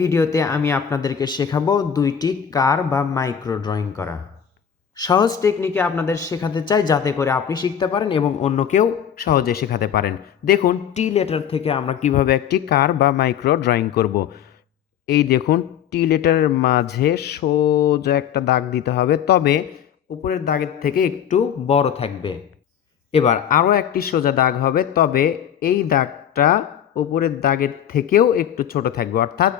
ভিডিওতে আমি আপনাদেরকে শেখাবো দুইটি কার বা মাইক্রো ড্রয়িং করা। সহজ টেকনিকে আপনাদের শেখাতে চাই যাতে করে আপনি শিখতে পারেন এবং অন্যকেও সহজে শেখাতে পারেন। দেখুন টি লেটার থেকে আমরা কিভাবে একটি কার বা মাইক্রো ড্রয়িং করব। এই দেখুন টি লেটারের মাঝে সোজা একটা দাগ দিতে হবে, তবে উপরের দাগের থেকে একটু বড় থাকবে। এবার আরও একটি সোজা দাগ হবে, তবে এই দাগটা উপরের দাগের থেকেও একটু ছোট থাকবে, অর্থাৎ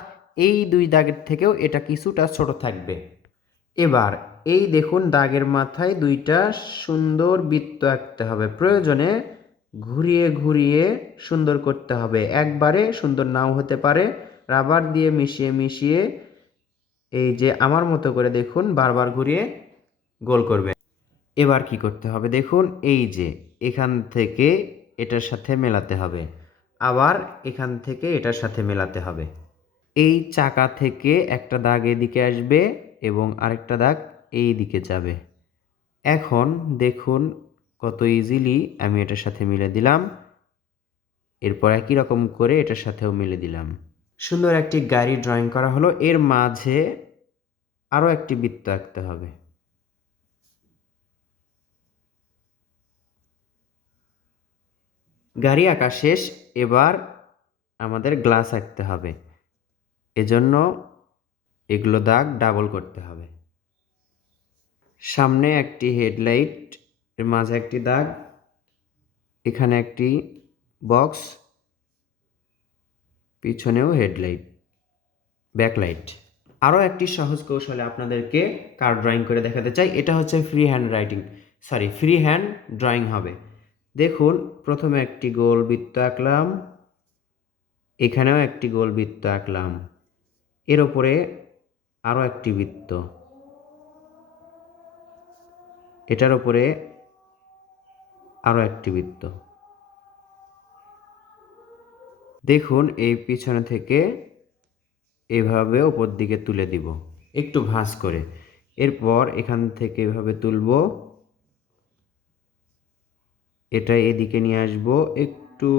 এই দুই দাগের থেকেও এটা কিছুটা ছোট থাকবে। এবার এই দেখুন দাগের মাথায় দুইটা সুন্দর বৃত্ত আঁকতে হবে। প্রয়োজনে ঘুরিয়ে ঘুরিয়ে সুন্দর করতে হবে, একবারে সুন্দর নাও হতে পারে। রাবার দিয়ে মিশিয়ে মিশিয়ে এই যে আমার মতো করে দেখুন বারবার ঘুরিয়ে গোল করবে। এবার কি করতে হবে দেখুন, এই যে এখান থেকে এটার সাথে মেলাতে হবে, আবার এখান থেকে এটার সাথে মেলাতে হবে। এই চাকা থেকে একটা দাগ এদিকে আসবে এবং আরেকটা দাগ এই দিকে যাবে। এখন দেখুন কত ইজিলি আমি এটার সাথে মিলে দিলাম। এরপর একই রকম করে এটার সাথেও মিলে দিলাম। সুন্দর একটি গাড়ি ড্রয়িং করা হলো। এর মাঝে আরও একটি বৃত্ত আঁকতে হবে। গাড়ি আঁকা শেষ, এবার আমাদের গ্লাস আঁকতে হবে। এজন্য এগুলো দাগ ডাবল করতে হবে। সামনে একটি হেডলাইট, এর মাঝে একটি দাগ, এখানে একটি বক্স, পিছনেও হেডলাইট, ব্যাকলাইট। আরও একটি সহজ কৌশলে আপনাদেরকে কার ড্রয়িং করে দেখাতে চাই। এটা হচ্ছে ফ্রি হ্যান্ড ড্রয়িং হবে। দেখুন প্রথমে একটি গোল বৃত্ত আঁকলাম, এখানেও একটি গোল বৃত্ত আঁকলাম, এর ওপরে আরও একটি বৃত্ত, এটার ওপরে আরও একটি বৃত্ত। দেখুন এই পিছনে থেকে এভাবে ওপর দিকে তুলে দিব একটু ভাঁজ করে। এরপর এখান থেকে এভাবে তুলব, এটা এদিকে নিয়ে আসব একটু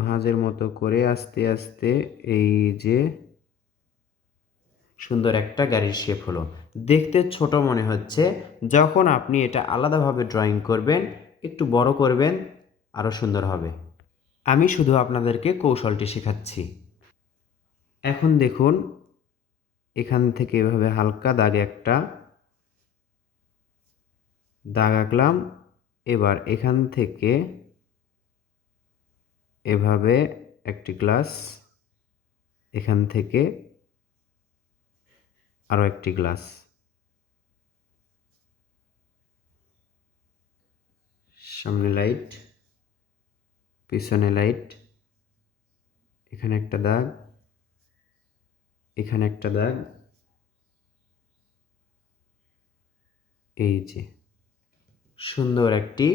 ভাঁজের মতো করে আস্তে আস্তে। এই যে সুন্দর একটা গাড়ির শেপ হলো। দেখতে ছোট মনে হচ্ছে, যখন আপনি এটা আলাদাভাবে ড্রয়িং করবেন, একটু বড় করবেন, আরও সুন্দর হবে। আমি শুধু আপনাদেরকে কৌশলটি শেখাচ্ছি। এখন দেখুন এখান থেকে এভাবে হালকা দাগে একটা দাগ আঁকলাম। এবার এখান থেকে এভাবে একটি গ্লাস, এখান থেকে আরও একটি গ্লাস, সামনে লাইট, পিছনে লাইট, এখানে একটা দাগ, এখানে একটা দাগ। এই যে সুন্দর একটি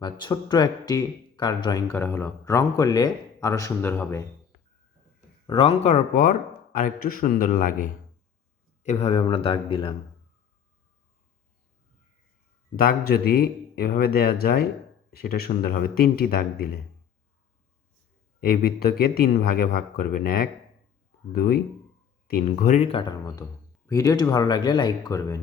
বা ছোট্ট একটি কার ড্রয়িং করা হলো। রং করলে আরও সুন্দর হবে। রং করার পর আরেকটু সুন্দর লাগে। এভাবে আমরা দাগ দিলাম। দাগ যদি এভাবে দেওয়া যায় সেটা সুন্দর হবে। 3টি দাগ দিলে এই বৃত্তকে 3 ভাগে ভাগ করবেন, 1 2 3, ঘড়ির কাঁটার মতো। ভিডিওটি ভালো লাগলে লাইক করবেন।